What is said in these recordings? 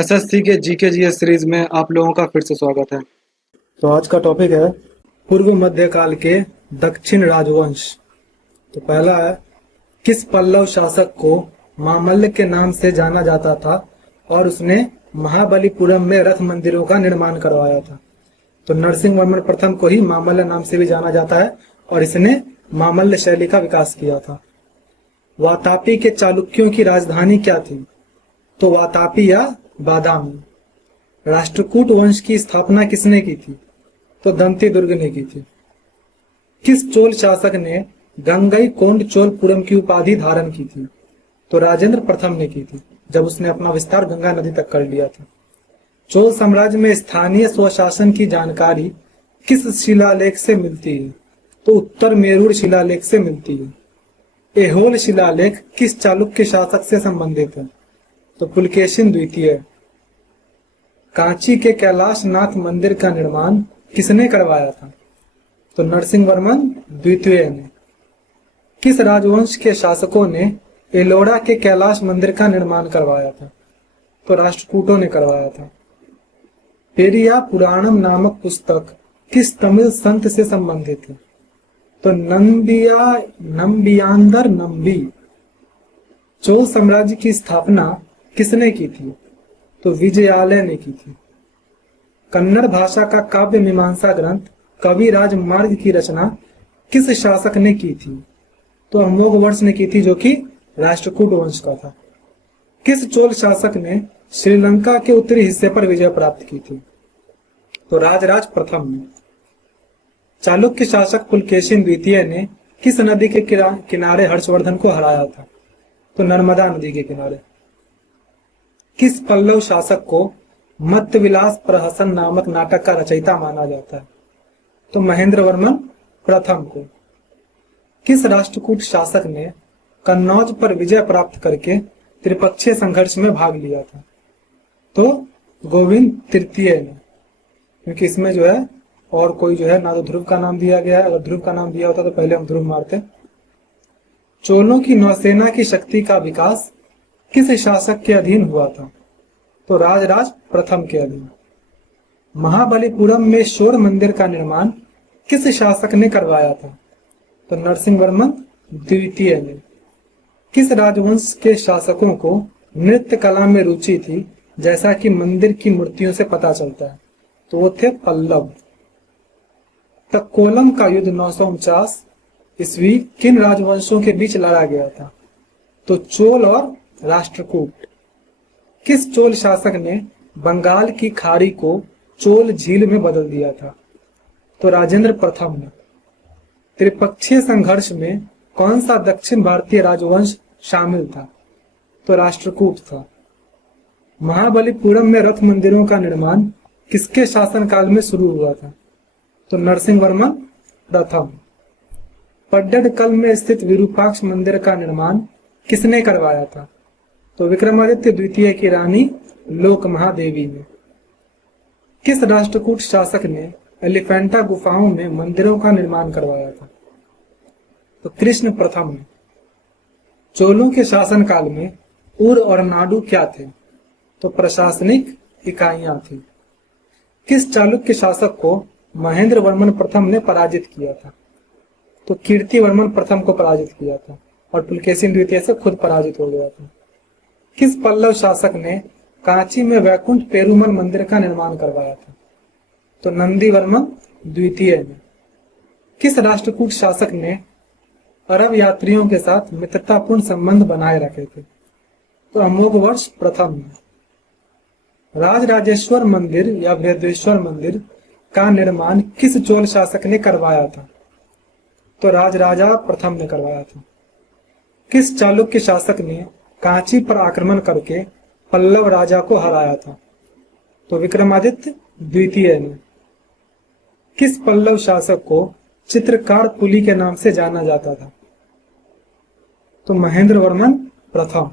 SSC के GK GS series में आप लोगों का फिर से स्वागत है। तो आज का टॉपिक है पूर्व मध्यकाल के दक्षिण राजवंश। तो पहला है, किस पल्लव शासक को मामल्ल के नाम से जाना जाता था और उसने महाबलीपुरम में रथ मंदिरों का निर्माण करवाया था। तो नरसिंह वर्मन प्रथम को ही मामल्ल नाम से भी जाना जाता है और इसने मामल्ल शैली का विकास किया था। वातापी के चालुक्यों की राजधानी क्या थी? तो वातापी या बादामी। राष्ट्रकूट वंश की स्थापना किसने की थी? तो दंती दुर्ग ने की थी। किस चोल शासक ने गंगई कोंड चोलपुरम की उपाधि धारण की थी? तो राजेंद्र प्रथम ने की थी, जब उसने अपना विस्तार गंगा नदी तक कर लिया था। चोल साम्राज्य में स्थानीय स्वशासन की जानकारी किस शिलालेख से मिलती है? तो उत्तर मेरुड़ शिलालेख से मिलती है। ऐहोल शिलालेख किस चालुक्य शासक से संबंधित है? तो पुलकेशिन द्वितीय। कांची के कैलाश नाथ मंदिर का निर्माण किसने करवाया था? तो नरसिंह वर्मन द्वितीय ने। किस राजवंश के शासकों ने एलोरा के कैलाश मंदिर का निर्माण करवाया था? तो राष्ट्रकूटों ने करवाया था। पेरिया पुराणम नामक पुस्तक किस तमिल संत से संबंधित है? तो नम्बियांदर नम्बी। चोल साम्राज्य की स्थापना किसने की थी? तो विजयालय ने की थी। कन्नड़ भाषा का काव्य मीमांसा ग्रंथ कविराज मार्ग की रचना किस शासक ने की थी? तो अमोघ वर्ष ने की थी, जो कि राष्ट्रकूट वंश का था। किस चोल शासक ने श्रीलंका के उत्तरी हिस्से पर विजय प्राप्त की थी? तो राजराज प्रथम ने। चालुक्य शासक पुलकेशिन द्वितीय ने किस नदी के किनारे हर्षवर्धन को हराया था? तो नर्मदा नदी के किनारे। किस पल्लव शासक को मत्त विलास प्रहसन नामक नाटक का रचयिता माना जाता है? तो महेंद्र वर्मन प्रथम को। किस राष्ट्रकूट शासक ने कन्नौज पर विजय प्राप्त करके त्रिपक्षीय संघर्ष में भाग लिया था? तो गोविंद तृतीय ने। क्योंकि इसमें जो है और कोई जो है ना तो ध्रुव का नाम दिया गया है। अगर ध्रुव का नाम दिया होता तो पहले हम ध्रुव मारते। चोलों की नौसेना की शक्ति का विकास किस शासक के अधीन हुआ था? तो राजराज प्रथम के अधीन। महाबलीपुरम में शोर मंदिर का निर्माण किस शासक ने करवाया था? तो नरसिंह वर्मन द्वितीय ने। किस राजवंश के शासकों को नृत्य कला में रुचि थी, जैसा कि मंदिर की मूर्तियों से पता चलता है? तो वो थे पल्लव। तक्कोलम का युद्ध 949 ईस्वी किन राजवंशों के बीच लड़ा गया था? तो चोल और राष्ट्रकूट। किस चोल शासक ने बंगाल की खाड़ी को चोल झील में बदल दिया था? तो राजेंद्र प्रथम ने। त्रिपक्षीय संघर्ष में कौन सा दक्षिण भारतीय राजवंश शामिल था? तो राष्ट्रकूट था। महाबलीपुरम में रथ मंदिरों का निर्माण किसके शासनकाल में शुरू हुआ था? तो नरसिंह वर्मन प्रथम। पड्डडकल में स्थित विरूपाक्ष मंदिर का निर्माण किसने करवाया था? तो विक्रमादित्य द्वितीय की रानी लोक महादेवी ने। किस राष्ट्रकूट शासक ने एलिफेंटा गुफाओं में मंदिरों का निर्माण करवाया था? तो कृष्ण प्रथम ने। चोलों के शासनकाल में उर और नाडु क्या थे? तो प्रशासनिक इकाइयां थी। किस चालुक्य शासक को महेंद्र वर्मन प्रथम ने पराजित किया था? तो कीर्तिवर्मन प्रथम को पराजित किया था और पुलकेशिन द्वितीय से खुद पराजित हो गया था। किस पल्लव शासक ने कांची में वैकुंठ पेरुमल मंदिर का निर्माण करवाया था? तो नंदी वर्मन द्वितीय ने। किस राष्ट्रकूट शासक ने अरब यात्रियों के साथ मित्रतापूर्ण संबंध बनाए रखे थे? तो अमोघ वर्ष प्रथम ने। राजराजेश्वर मंदिर या बृहदेश्वर मंदिर का निर्माण किस चोल शासक ने करवाया था? तो राजराजा प्रथम ने करवाया था। किस चालुक्य शासक ने कांची पर आक्रमण करके पल्लव राजा को हराया था? तो विक्रमादित्य द्वितीय ने। किस पल्लव शासक को चित्रकार पुली के नाम से जाना जाता था? तो महेंद्र वर्मन प्रथम।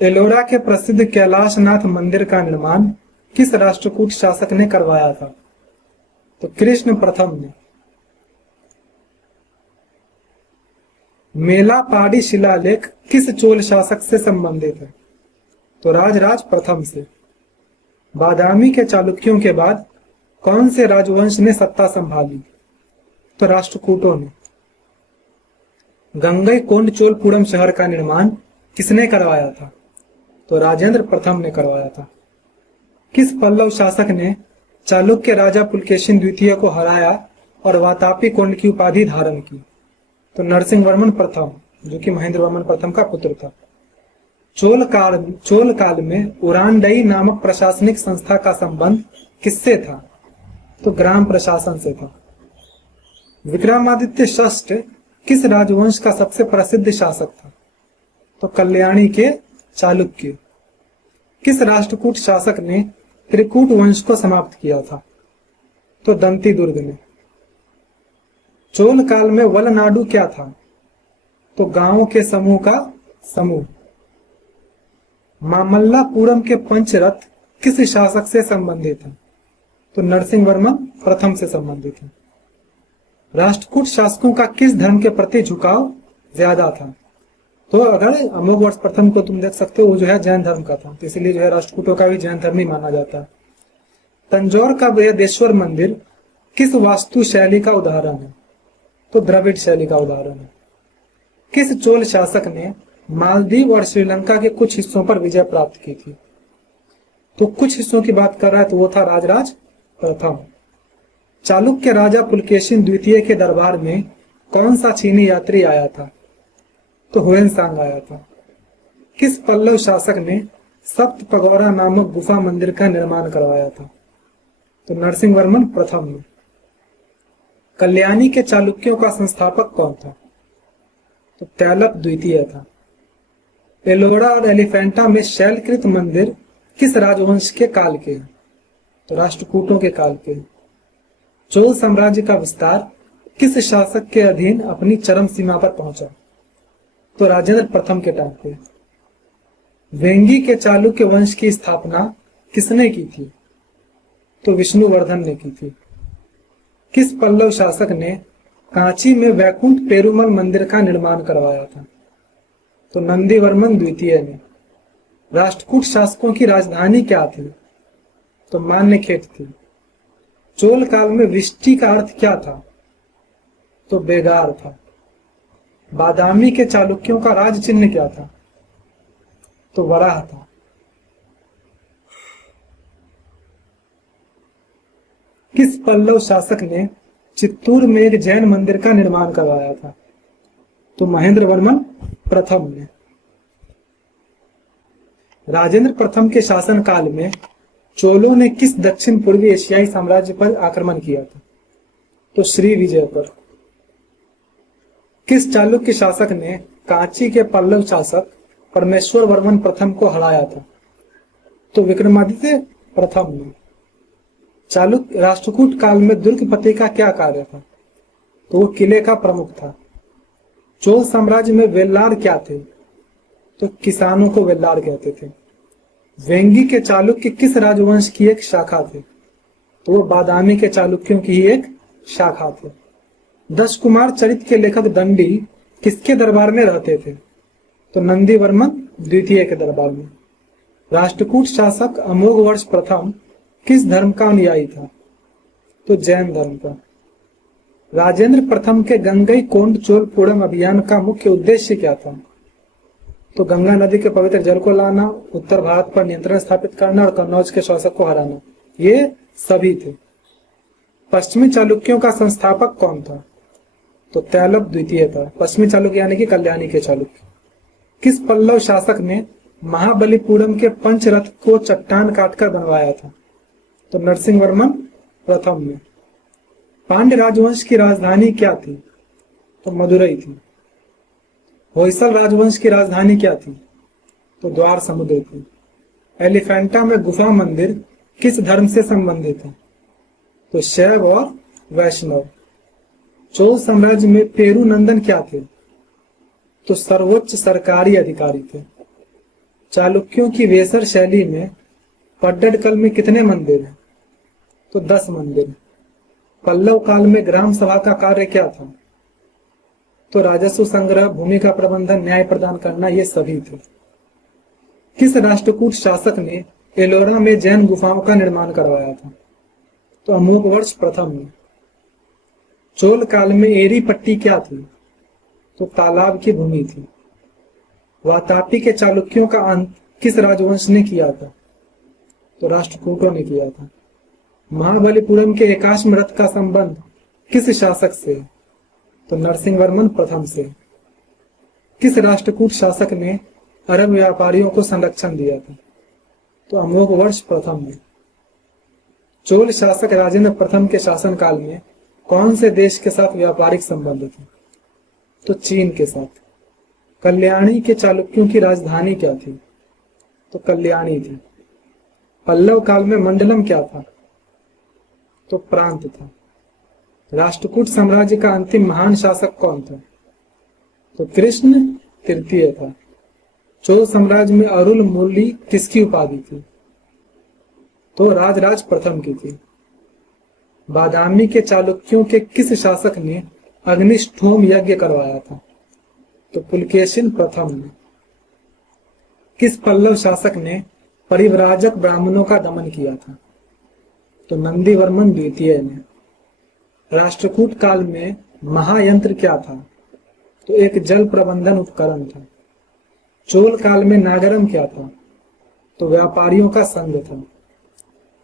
एलोरा के प्रसिद्ध कैलाशनाथ मंदिर का निर्माण किस राष्ट्रकूट शासक ने करवाया था? तो कृष्ण प्रथम ने। मेलापाड़ी शिलालेख किस चोल शासक से संबंधित है? तो राजराज प्रथम से। बादामी के चालुक्यों के बाद कौन से राजवंश ने सत्ता संभाली? तो राष्ट्रकूटों ने। गंगईकोंड चोलपुरम शहर का निर्माण किसने करवाया था? तो राजेंद्र प्रथम ने करवाया था। किस पल्लव शासक ने चालुक्य राजा पुलकेशिन द्वितीय को हराया और वातापी कोंड की उपाधि धारण की? तो नरसिंह वर्मन प्रथम, जो कि महेंद्र वर्मन प्रथम का पुत्र था। चोल काल में उरानडई नामक प्रशासनिक संस्था का संबंध किससे था? तो ग्राम प्रशासन से था। विक्रमादित्य षष्ठ किस राजवंश का सबसे प्रसिद्ध शासक था? तो कल्याणी के चालुक्य। किस राष्ट्रकूट शासक ने त्रिकूट वंश को समाप्त किया था? तो दंती दुर्ग ने। चोल काल में वलनाडु क्या था? तो गांवों के समूह का समूह। मामल्लापुरम के पंचरथ किस शासक से संबंधित है? तो नरसिंह वर्मन प्रथम से संबंधित है। राष्ट्रकूट शासकों का किस धर्म के प्रति झुकाव ज्यादा था? तो अगर अमोघवर्ष प्रथम को तुम देख सकते हो, वो जो है जैन धर्म का था, तो इसलिए जो है राष्ट्रकूटों का भी जैन धर्म ही माना जाता है। तंजौर का बृहदेश्वर मंदिर किस वास्तु शैली का उदाहरण है? तो द्रविड़ शैली का उदाहरण है। किस चोल शासक ने मालदीव और श्रीलंका के कुछ हिस्सों पर विजय प्राप्त की थी? तो कुछ हिस्सों की बात कर रहा है, तो वो था राजराज प्रथम। चालुक्य राजा पुलकेशिन द्वितीय के दरबार में कौन सा चीनी यात्री आया था? तो हुएनसांग आया था। किस पल्लव शासक ने सप्त पगौरा नामक गुफा मंदिर का निर्माण करवाया था? तो नरसिंह वर्मन प्रथम ने। कल्याणी के चालुक्यों का संस्थापक कौन था? तो तैलप द्वितीय था। एलोरा और एलिफेंटा में शैलकृत मंदिर किस राजवंश के काल के हैं? तो राष्ट्रकूटों के काल के। चोल साम्राज्य का विस्तार किस शासक के अधीन अपनी चरम सीमा पर पहुंचा? तो राजेंद्र प्रथम के टाइम पे। वेंगी के चालुक्य वंश की स्थापना किसने की थी? तो विष्णुवर्धन ने की थी। किस पल्लव शासक ने कांची में वैकुंठ पेरुमल मंदिर का निर्माण करवाया था? तो नंदीवर्मन द्वितीय ने। राष्ट्रकूट शासकों की राजधानी क्या थी? तो मान्यखेट थी। चोल काल में विष्टि का अर्थ क्या था? तो बेगार था। बादामी के चालुक्यों का राज चिन्ह क्या था? तो वराह था। किस पल्लव शासक ने चित्तूर में एक जैन मंदिर का निर्माण करवाया था? तो महेंद्र वर्मन प्रथम ने। राजेंद्र प्रथम के शासन काल में चोलों ने किस दक्षिण पूर्वी एशियाई साम्राज्य पर आक्रमण किया था? तो श्री विजय पर। किस चालुक्य शासक ने कांची के पल्लव शासक परमेश्वर वर्मन प्रथम को हराया था? तो विक्रमादित्य प्रथम ने। चालुक्य राष्ट्रकूट काल में दुर्गपति का क्या कार्य था? तो वो किले का प्रमुख था। चोल साम्राज्य में वेल्लार क्या थे? तो किसानों को वेल्लार कहते थे। वेंगी के चालुक्य किस राजवंश की एक शाखा थे? तो वो बादामी के चालुक्यों की ही एक शाखा थे। 10 कुमार चरित्र के लेखक दंडी किसके दरबार में रहते थे? तो नंदीवर्मन द्वितीय के दरबार में। राष्ट्रकूट शासक अमोघवर्ष प्रथम किस धर्म का अनुयायी था? तो जैन धर्म का। राजेंद्र प्रथम के गंगईकोंड चोलपुरम अभियान का मुख्य उद्देश्य क्या था? तो गंगा नदी के पवित्र जल को लाना, उत्तर भारत पर नियंत्रण स्थापित करना और कन्नौज के शासक को हराना, ये सभी थे। पश्चिमी चालुक्यों का संस्थापक कौन था? तो तैलप द्वितीय था। पश्चिमी चालुक्य यानी कि कल्याणी के चालुक्य। किस पल्लव शासक ने महाबलीपुरम के पंचरथ को चट्टान काटकर बनवाया था? तो नरसिंह वर्मन प्रथम ने। पांड्य राजवंश की राजधानी क्या थी? तो मदुरई थी। होयसल राजवंश की राजधानी क्या थी? तो द्वार समुद्र थी। एलिफेंटा में गुफा मंदिर किस धर्म से संबंधित है? तो शैव और वैष्णव। चोल साम्राज्य में पेरू नंदन क्या थे? तो सर्वोच्च सरकारी अधिकारी थे। चालुक्यों की वेसर शैली में पड्डडकल में कितने मंदिर हैं? तो 10 मंदिर। पल्लव काल में ग्राम सभा का कार्य क्या था? तो राजस्व संग्रह, भूमि का प्रबंधन, न्याय प्रदान करना, ये सभी थे। किस राष्ट्रकूट शासक ने एलोरा में जैन गुफाओं का निर्माण करवाया था? तो अमोघवर्ष प्रथम ने। चोल काल में एरी पट्टी क्या थी? तो तालाब की भूमि थी। वातापी के चालुक्यों का अंत किस राजवंश ने किया था? तो राष्ट्रकूटों ने किया था। महाबलीपुरम के एकाश्म रथ का संबंध किस शासक से? तो नरसिंहवर्मन प्रथम से। किस राष्ट्रकूट शासक ने अरब व्यापारियों को संरक्षण दिया था? तो अमोघवर्ष प्रथम में। चोल शासक राजेंद्र प्रथम के शासनकाल में कौन से देश के साथ व्यापारिक संबंध थे? तो चीन के साथ। कल्याणी के चालुक्यों की राजधानी क्या थी? तो कल्याणी थी। पल्लव काल में मंडलम क्या था? तो प्रांत था। राष्ट्रकूट साम्राज्य का अंतिम महान शासक कौन था? तो कृष्ण तृतीय था। चोल साम्राज्य में अरुल मोली किसकी उपाधि थी? तो राजराज प्रथम की थी। बादामी के चालुक्यों के किस शासक ने अग्निष्ठोम यज्ञ करवाया था? तो पुलकेशिन प्रथम ने। किस पल्लव शासक ने परिव्राजक ब्राह्मणों का दमन किया था? तो नंदीवर्मन द्वितीय ने। राष्ट्रकूट काल में महायंत्र क्या था? तो एक जल प्रबंधन उपकरण था। चोल काल में नागरम क्या था? तो व्यापारियों का संघ था।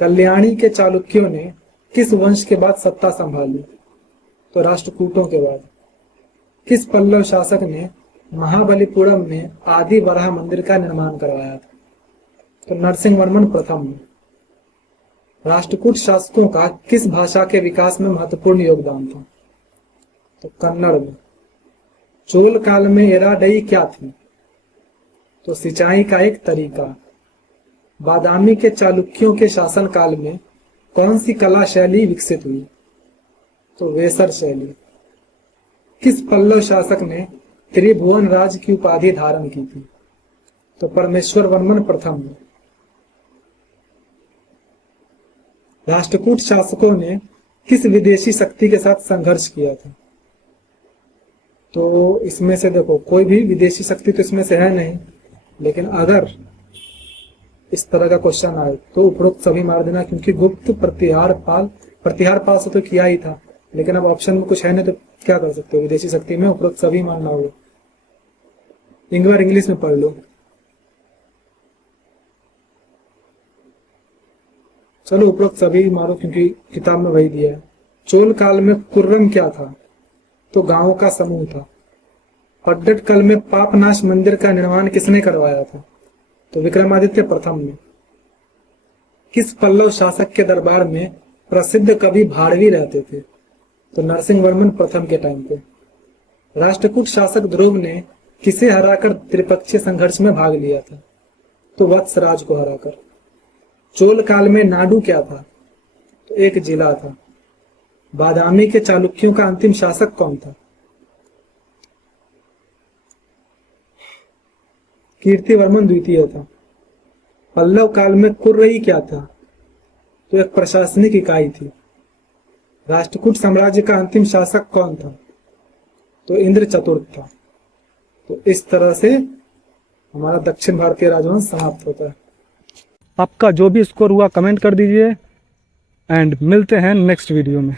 कल्याणी के चालुक्यों ने किस वंश के बाद सत्ता संभाली? तो राष्ट्रकूटों के बाद। किस पल्लव शासक ने महाबलीपुरम में आदि वराह मंदिर का निर्माण करवाया था? तो नरसिंहवर्मन प्रथम ने। राष्ट्रकूट शासकों का किस भाषा के विकास में महत्वपूर्ण योगदान था? तो कन्नड़ में। चोल काल में एराडई क्या थी? तो सिंचाई का एक तरीका। बादामी के चालुक्यों के शासन काल में कौन सी कला शैली विकसित हुई? तो वेसर शैली। किस पल्लव शासक ने त्रिभुवन राज की उपाधि धारण की थी? तो परमेश्वर वर्मन प्रथम ने। राष्ट्रकूट शासकों ने किस विदेशी शक्ति के साथ संघर्ष किया था? तो इसमें से देखो, कोई भी विदेशी शक्ति तो इसमें से है नहीं, लेकिन अगर इस तरह का क्वेश्चन आए तो उपरोक्त सभी मार देना, क्योंकि गुप्त प्रतिहार पाल से तो किया ही था, लेकिन अब ऑप्शन में कुछ है नहीं तो क्या कर सकते हो? विदेशी शक्ति में उपरोक्त सभी मारना होगा। एक बार इंग्लिश में पढ़ लो। चलो उपरोक्त सभी मारो, क्योंकि किताब में वही दिया है। चोल काल में कुर्रम क्या था? तो गांवों का समूह था। पड्डट काल में पापनाश मंदिर का निर्माण किसने करवाया था? तो विक्रमादित्य प्रथम ने। किस पल्लव शासक के दरबार में प्रसिद्ध कवि भारवी रहते थे? तो नरसिंहवर्मन प्रथम के टाइम पे। राष्ट्रकूट शासक ध्रुव ने किसे हराकर त्रिपक्षीय संघर्ष में भाग लिया था? तो वत्सराज को हराकर। चोल काल में नाडु क्या था? तो एक जिला था। बादामी के चालुक्यों का अंतिम शासक कौन था? कीर्तिवर्मन द्वितीय था। पल्लव काल में कुर्रई क्या था? तो एक प्रशासनिक इकाई थी। राष्ट्रकूट साम्राज्य का अंतिम शासक कौन था? तो इंद्र चतुर्थ था। तो इस तरह से हमारा दक्षिण भारतीय राजवंश समाप्त होता है। आपका जो भी स्कोर हुआ कमेंट कर दीजिए एंड मिलते हैं नेक्स्ट वीडियो में।